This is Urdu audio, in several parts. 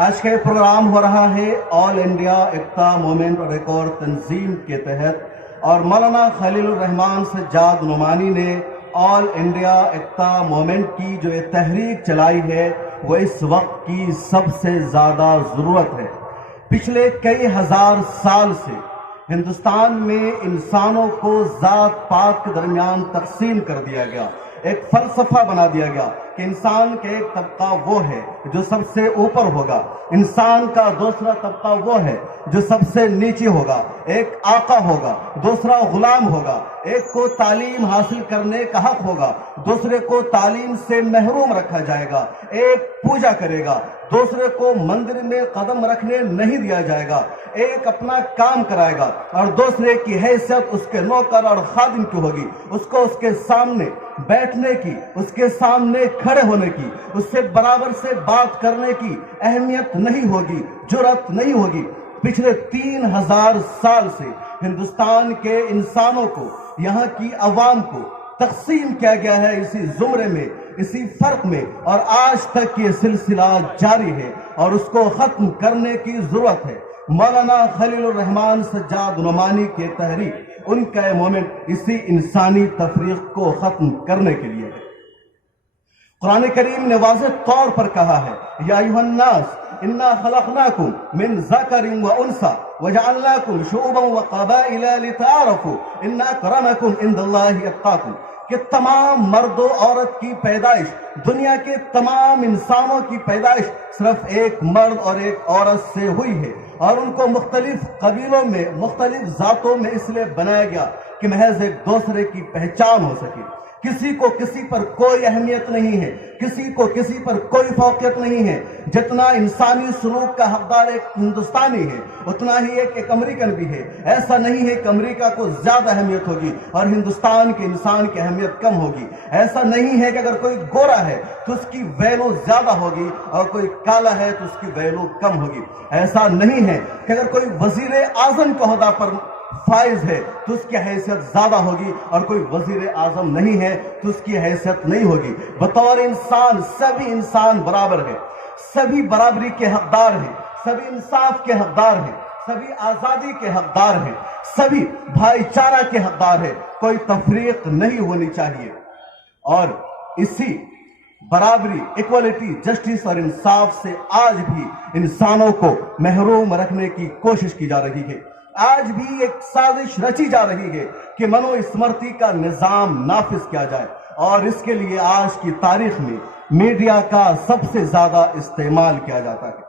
آج کا یہ پروگرام ہو رہا ہے آل انڈیا ایکتا موومنٹ اور ایک اور تنظیم کے تحت، اور مولانا خلیل الرحمان سجاد نعمانی نے آل انڈیا ایکتا موومنٹ کی جو یہ تحریک چلائی ہے وہ اس وقت کی سب سے زیادہ ضرورت ہے۔ پچھلے کئی ہزار سال سے ہندوستان میں انسانوں کو ذات پات کے درمیان تقسیم کر دیا گیا، ایک فلسفہ بنا دیا گیا کہ انسان کا ایک طبقہ وہ ہے جو سب سے اوپر ہوگا، انسان کا دوسرا طبقہ وہ ہے جو سب سے نیچے ہوگا، ایک آقا ہوگا، دوسرا غلام ہوگا، ایک کو تعلیم حاصل کرنے کا حق ہوگا، دوسرے کو تعلیم سے محروم رکھا جائے گا، ایک پوجا کرے گا، دوسرے کو مندر میں قدم رکھنے نہیں دیا جائے گا، ایک اپنا کام کرائے گا اور دوسرے کی حیثیت اس کے نوکر اور خادم کی ہوگی، اس کو اس کے سامنے بیٹھنے کی، اس کے سامنے کھڑے ہونے کی، اس سے برابر سے بات کرنے کی اہمیت نہیں ہوگی، جرأت نہیں ہوگی۔ پچھلے 3000 سال سے ہندوستان کے انسانوں کو، یہاں کی عوام کو تقسیم کیا گیا ہے اسی زمرے میں، اسی فرق میں، اور آج تک یہ سلسلہ جاری ہے اور اس کو ختم کرنے کی ضرورت ہے۔ مولانا خلیل الرحمان سجاد نعمانی کے تحریک، ان کا یہ مومنٹ اسی انسانی تفریق کو ختم کرنے کے لیے ہے۔ قرآن کریم نے واضح طور پر کہا ہے، یا ایھا الناس انا خلقناکم من ذکر و انثی وجعلناکم شعوبا وقبائل لتعارفوا ان اکرمکم عند اللہ اتقاکم، کہ تمام مرد و عورت کی پیدائش، دنیا کے تمام انسانوں کی پیدائش صرف ایک مرد اور ایک عورت سے ہوئی ہے، اور ان کو مختلف قبیلوں میں، مختلف ذاتوں میں اس لیے بنایا گیا کہ محض ایک دوسرے کی پہچان ہو سکے۔ کسی کو کسی پر کوئی اہمیت نہیں ہے، کسی کو کسی پر کوئی فوقیت نہیں ہے۔ جتنا انسانی سلوک کا حقدار ایک ہندوستانی ہے اتنا ہی ایک امریکن بھی ہے۔ ایسا نہیں ہے کہ امریکہ کو زیادہ اہمیت ہوگی اور ہندوستان کے انسان کی اہمیت کم ہوگی۔ ایسا نہیں ہے کہ اگر کوئی گورا ہے تو اس کی ویلو زیادہ ہوگی اور کوئی کالا ہے تو اس کی ویلو کم ہوگی۔ ایسا نہیں ہے کہ اگر کوئی وزیر اعظم کا عہدہ پر فائز ہے تو اس کی حیثیت زیادہ ہوگی اور کوئی وزیر اعظم نہیں ہے تو اس کی حیثیت نہیں ہوگی۔ بطور انسان سبھی انسان برابر ہے، سبھی برابری کے حقدار ہیں، سبھی انصاف کے حقدار ہیں، سبھی آزادی کے حقدار ہیں، سبھی بھائی چارہ کے حقدار ہیں، کوئی تفریق نہیں ہونی چاہیے۔ اور اسی برابری، ایکوالٹی، جسٹس اور انصاف سے آج بھی انسانوں کو محروم رکھنے کی کوشش کی جا رہی ہے۔ آج بھی ایک سازش رچی جا رہی ہے کہ منو اسمرتی کا نظام نافذ کیا جائے، اور اس کے لیے آج کی تاریخ میں میڈیا کا سب سے زیادہ استعمال کیا جاتا ہے۔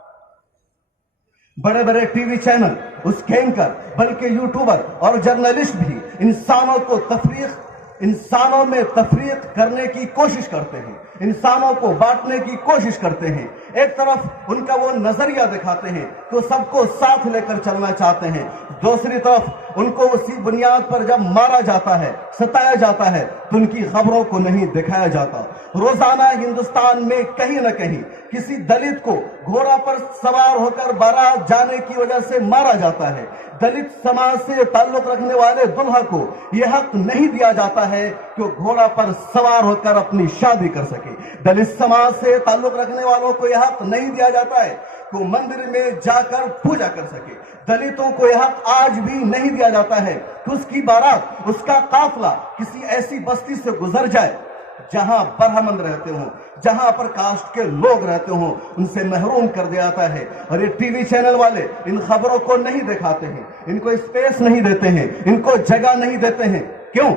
بڑے بڑے ٹی وی چینل، اس کے اینکر، بلکہ یوٹیوبر اور جرنلسٹ بھی انسانوں میں تفریق کرنے کی کوشش کرتے ہیں، انسانوں کو بانٹنے کی کوشش کرتے ہیں۔ ایک طرف ان کا وہ نظریہ دکھاتے ہیں کہ وہ سب کو ساتھ لے کر چلنا چاہتے ہیں، دوسری طرف ان کو اسی بنیاد پر جب مارا جاتا ہے، ستایا جاتا ہے تو ان کی خبروں کو نہیں دکھایا جاتا۔ روزانہ ہندوستان میں کہیں نہ کہیں کسی دلت کو گھوڑا پر سوار ہو کر بارات جانے کی وجہ سے مارا جاتا ہے۔ دلت سماج سے تعلق رکھنے والے دلہا کو یہ حق نہیں دیا جاتا ہے کہ وہ گھوڑا پر سوار ہو کر اپنی شادی کر سکے۔ دلت سماج سے تعلق رکھنے والوں کو یہ حق نہیں دیا جاتا ہے کہ وہ مندر میں جا کر پوجا کر سکے۔ دلتوں کو یہ حق آج بھی نہیں دیا جاتا ہے کہ اس کی بارات، اس کا قافلہ کسی ایسی بستی سے گزر جائے جہاں برہمن رہتے ہوں، جہاں پر کاسٹ کے لوگ رہتے ہوں، ان سے محروم کر دیا جاتا ہے۔ اور یہ ٹی وی چینل والے ان خبروں کو نہیں دکھاتے ہیں، ان کو اسپیس نہیں دیتے ہیں، ان کو جگہ نہیں دیتے ہیں۔ کیوں؟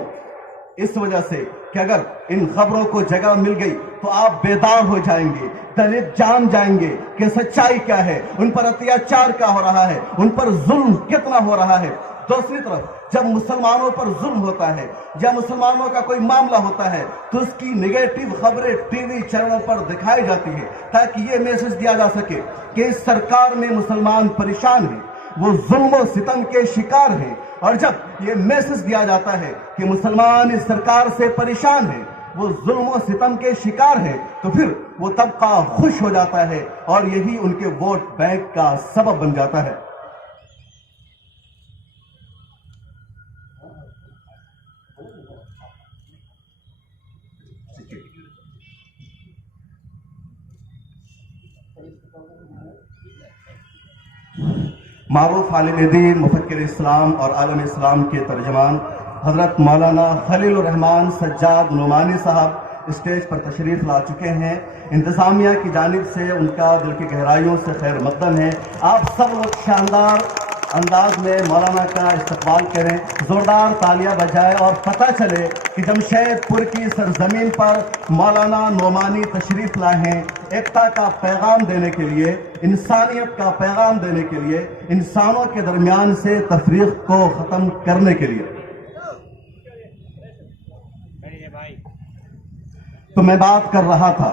اس وجہ سے کہ اگر ان خبروں کو جگہ مل گئی تو آپ بیدار ہو جائیں گے، دلت جان جائیں گے کہ سچائی کیا ہے، ان پر اتیاچار کیا ہو رہا ہے، ان پر ظلم کتنا ہو رہا ہے۔ دوسری طرف جب مسلمانوں پر ظلم ہوتا ہے یا مسلمانوں کا کوئی معاملہ ہوتا ہے تو اس کی نگیٹو خبریں ٹی وی چینلوں پر دکھائی جاتی ہے تاکہ یہ میسج دیا جا سکے کہ اس سرکار میں مسلمان پریشان ہیں، وہ ظلم و ستم کے شکار ہیں۔ اور جب یہ میسج دیا جاتا ہے کہ مسلمان اس سرکار سے پریشان ہیں، وہ ظلم و ستم کے شکار ہیں، تو پھر وہ طبقہ خوش ہو جاتا ہے اور یہی ان کے ووٹ بینک کا سبب بن جاتا ہے۔ معروف عالم دین، مفکر اسلام اور عالم اسلام کے ترجمان حضرت مولانا خلیل الرحمان سجاد نعمانی صاحب اسٹیج پر تشریف لا چکے ہیں۔ انتظامیہ کی جانب سے ان کا دل کی گہرائیوں سے خیر مقدم ہے۔ آپ سب لوگ شاندار انداز میں مولانا کا استقبال کریں، زوردار تالیاں بجائیں اور پتہ چلے کہ جمشید پور کی سرزمین پر مولانا نعمانی تشریف لائے ہیں، ایکتا کا پیغام دینے کے لیے، انسانیت کا پیغام دینے کے لیے، انسانوں کے درمیان سے تفریق کو ختم کرنے کے لیے۔ تو میں بات کر رہا تھا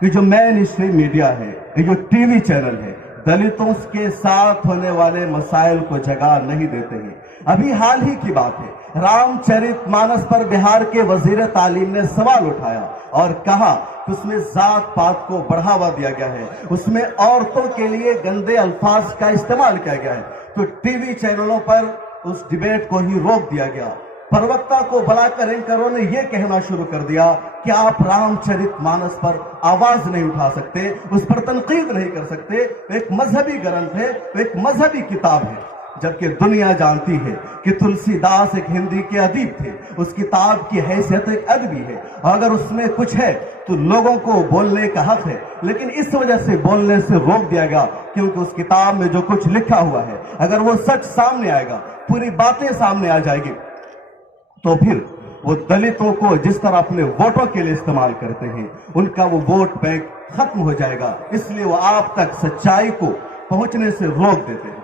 کہ جو مین اسٹریم میڈیا ہے، یہ جو ٹی وی چینل ہے، دلتوں کے ساتھ ہونے والے مسائل کو جگہ نہیں دیتے ہیں۔ ابھی حال ہی کی بات ہے، رام چرت مانس پر بہار کے وزیر تعلیم نے سوال اٹھایا اور کہا کہ اس میں ذات پات کو بڑھاوا دیا گیا ہے، اس میں عورتوں کے لیے گندے الفاظ کا استعمال کیا گیا ہے۔ تو ٹی وی چینلوں پر اس ڈیبیٹ کو ہی روک دیا گیا۔ پروکتا کو بلا کر اینکروں نے یہ کہنا شروع کر دیا کہ آپ رام چرت مانس پر آواز نہیں اٹھا سکتے، اس پر تنقید نہیں کر سکتے، ایک مذہبی گرنتھ ہے، ایک مذہبی کتاب ہے، جبکہ دنیا جانتی ہے کہ تلسی داس ایک ہندی کے ادیب تھے، اس کتاب کی حیثیت ایک ادبی ہے، اور اگر اس میں کچھ ہے تو لوگوں کو بولنے کا حق ہے، لیکن اس وجہ سے بولنے سے روک دیا گیا کیونکہ اس کتاب میں جو کچھ لکھا ہوا ہے، اگر وہ سچ سامنے آئے گا، پوری باتیں سامنے آ جائے گی، تو پھر وہ دلتوں کو جس طرح اپنے ووٹوں کے لیے استعمال کرتے ہیں، ان کا وہ ووٹ بینک ختم ہو جائے گا، اس لیے وہ آپ تک سچائی کو پہنچنے سے روک دیتے ہیں۔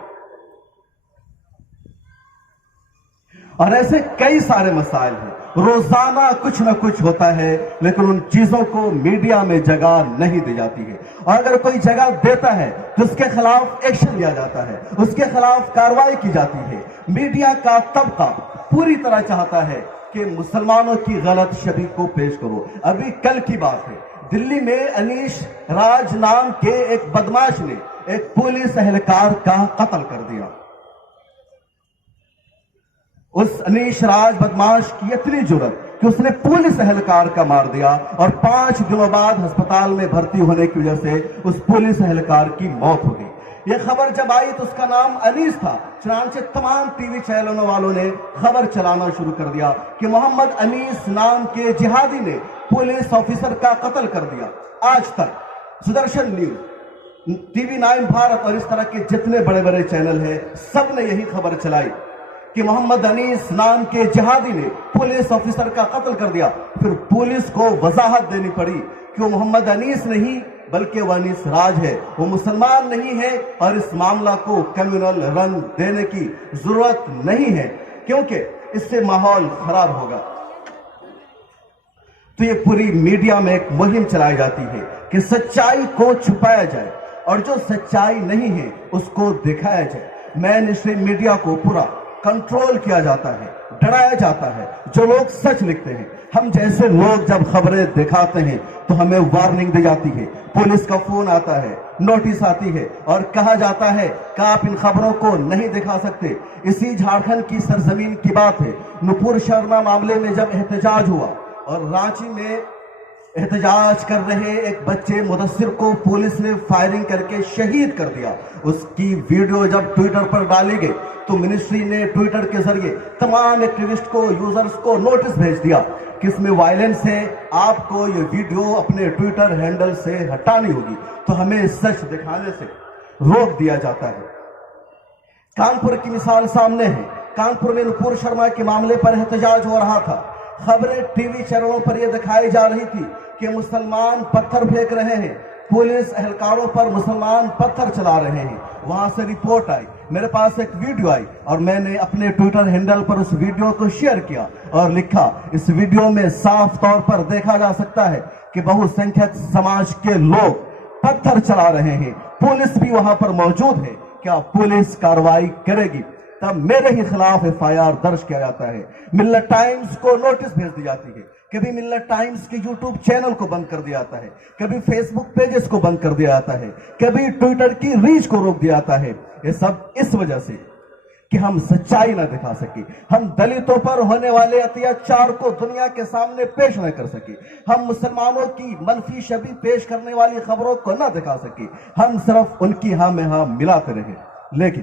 اور ایسے کئی سارے مسائل ہیں، روزانہ کچھ نہ کچھ ہوتا ہے، لیکن ان چیزوں کو میڈیا میں جگہ نہیں دی جاتی ہے، اور اگر کوئی جگہ دیتا ہے تو اس کے خلاف ایکشن لیا جاتا ہے، اس کے خلاف کارروائی کی جاتی ہے۔ میڈیا کا طبقہ پوری طرح چاہتا ہے کہ مسلمانوں کی غلط شبیہ کو پیش کرو۔ ابھی کل کی بات ہے، دلی میں انیش راج نام کے ایک بدماش نے ایک پولیس اہلکار کا قتل کر دیا۔ اس انیش راج بدماش کی اتنی جرأت کہ اس نے پولیس اہلکار کا مار دیا، اور 5 دنوں بعد ہسپتال میں بھرتی ہونے کی وجہ سے اس پولیس اہلکار کی موت ہو گئی۔ یہ خبر جب آئی تو اس کا نام انیس تھا، چنانچہ تمام ٹی وی چینلوں والوں نے خبر چلانا شروع کر دیا کہ محمد انیس نام کے جہادی نے پولیس آفیسر کا قتل کر دیا۔ آج تک Sudarshan news, T V 9 Bharat اور اس طرح کے جتنے بڑے بڑے چینل ہیں، سب نے یہی خبر چلائی کہ محمد انیس نام کے جہادی نے پولیس آفیسر کا قتل کر دیا۔ پھر پولیس کو وضاحت دینی پڑی کہ وہ محمد انیس نہیں بلکہ وہ انیس راج ہے، وہ مسلمان نہیں ہے، اور اس معاملہ کو کمیونل رنگ دینے کی ضرورت نہیں ہے کیونکہ اس سے ماحول خراب ہوگا۔ تو یہ پوری میڈیا میں ایک مہم چلائی جاتی ہے کہ سچائی کو چھپایا جائے اور جو سچائی نہیں ہے اس کو دکھایا جائے۔ مین اسٹریم میڈیا کو پورا کنٹرول کیا جاتا ہے، ڈرایا جاتا ہے۔ جو لوگ سچ لکھتے ہیں، ہم جیسے لوگ جب خبریں دکھاتے ہیں تو ہمیں وارننگ دی جاتی ہے، پولیس کا فون آتا ہے، نوٹس آتی ہے اور کہا جاتا ہے کہ آپ ان خبروں کو نہیں دکھا سکتے۔ اسی جھارکھنڈ کی سرزمین کی بات ہے، نپور شرما معاملے میں جب احتجاج ہوا اور رانچی میں احتجاج کر رہے ایک بچے مدثر کو پولیس نے فائرنگ کر کے شہید کر دیا، اس کی ویڈیو جب ٹویٹر پر ڈالی گئی تو منسٹری نے ٹویٹر کے ذریعے تمام ایکٹیوسٹ کو، یوزرز کو نوٹس بھیج دیا کہ اس میں وائلنس ہے، آپ کو یہ ویڈیو اپنے ٹویٹر ہینڈل سے ہٹانی ہوگی۔ تو ہمیں سچ دکھانے سے روک دیا جاتا ہے۔ کانپور کی مثال سامنے ہے، کانپور میں نپور شرما کے معاملے پر احتجاج ہو رہا تھا، خبریں ٹی وی چینلوں پر یہ دکھائی جا رہی تھی کہ مسلمان پتھر پھینک رہے ہیں، پولیس اہلکاروں پر مسلمان پتھر چلا رہے ہیں۔ وہاں سے رپورٹ آئی، میرے پاس ایک ویڈیو آئی اور میں نے اپنے ٹویٹر ہینڈل پر اس ویڈیو کو شیئر کیا اور لکھا، اس ویڈیو میں صاف طور پر دیکھا جا سکتا ہے کہ بہو سنکھیک سماج کے لوگ پتھر چلا رہے ہیں، پولیس بھی وہاں پر موجود ہے، کیا پولیس کارروائی کرے گی؟ تب میرے ہی خلاف FIR درج کیا جاتا ہے، ملت ٹائمز کو نوٹس بھیج دی جاتی ہے، کبھی ملت ٹائمز کے یوٹیوب چینل کو بند کر دیا جاتا ہے، کبھی فیس بک پیجز کو بند کر دیا جاتا ہے، کبھی ٹویٹر کی ریچ کو روک دیا جاتا ہے۔ یہ سب اس وجہ سے کہ ہم سچائی نہ دکھا سکے، ہم دلتوں پر ہونے والے اتیاچار کو دنیا کے سامنے پیش نہ کر سکے، ہم مسلمانوں کی منفی شبیہ پیش کرنے والی خبروں کو نہ دکھا سکے، ہم صرف ان کی ہاں میں ہاں ملاتے رہے۔ لیکن